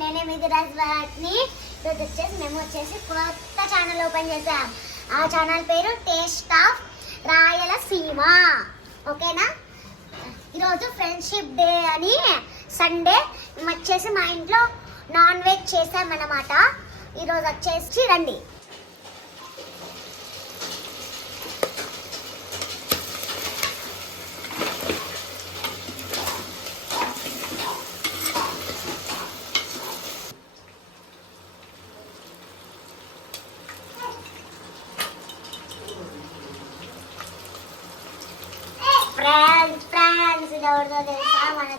నేనే మీది రాజ్వాట్ని. ఈరోజు వచ్చేసి మేము కొత్త ఛానల్ ఓపెన్ చేసాం. ఆ ఛానల్ పేరు టేస్ట్ ఆఫ్ రాయలసీమ. ఓకేనా? ఈరోజు ఫ్రెండ్షిప్ డే అని సండే వచ్చేసి మా ఇంట్లో నాన్ వెజ్ చేసామన్నమాట. ఈరోజు వచ్చేసి రండి. ఫ్రాన్స్ ఇది ఎవరిదో తెలుసా? మన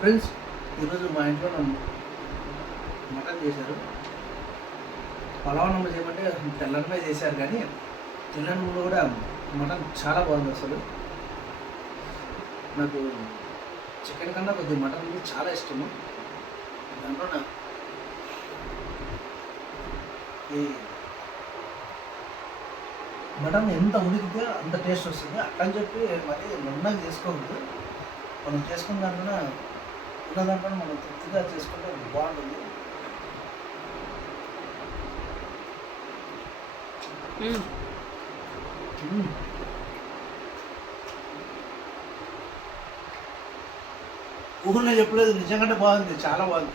ఫ్రెండ్స్, ఈరోజు మా ఇంట్లో మటన్ చేశారు. పలావన్నం చేయమంటే తెల్లన్నమే చేశారు, కానీ తెల్లన్నంలో కూడా మటన్ చాలా బాగుంది. అసలు నాకు చికెన్ కన్నా కొద్దిగా మటన్ అంటే చాలా ఇష్టము. దాంట్లో ఈ మటన్ ఎంత ఉడికితే అంత టేస్ట్ వస్తుంది. అట్లని చెప్పి మరి నున్నగా చేసుకోకూడదు. మనం చేసుకున్న దాంట్లో ఉన్న దాంట్లో మనం తృప్తిగా చేసుకుంటే బాగుంటుంది. ఊహలో చెప్పలేదు, నిజంగానే బాగుంది, చాలా బాగుంది.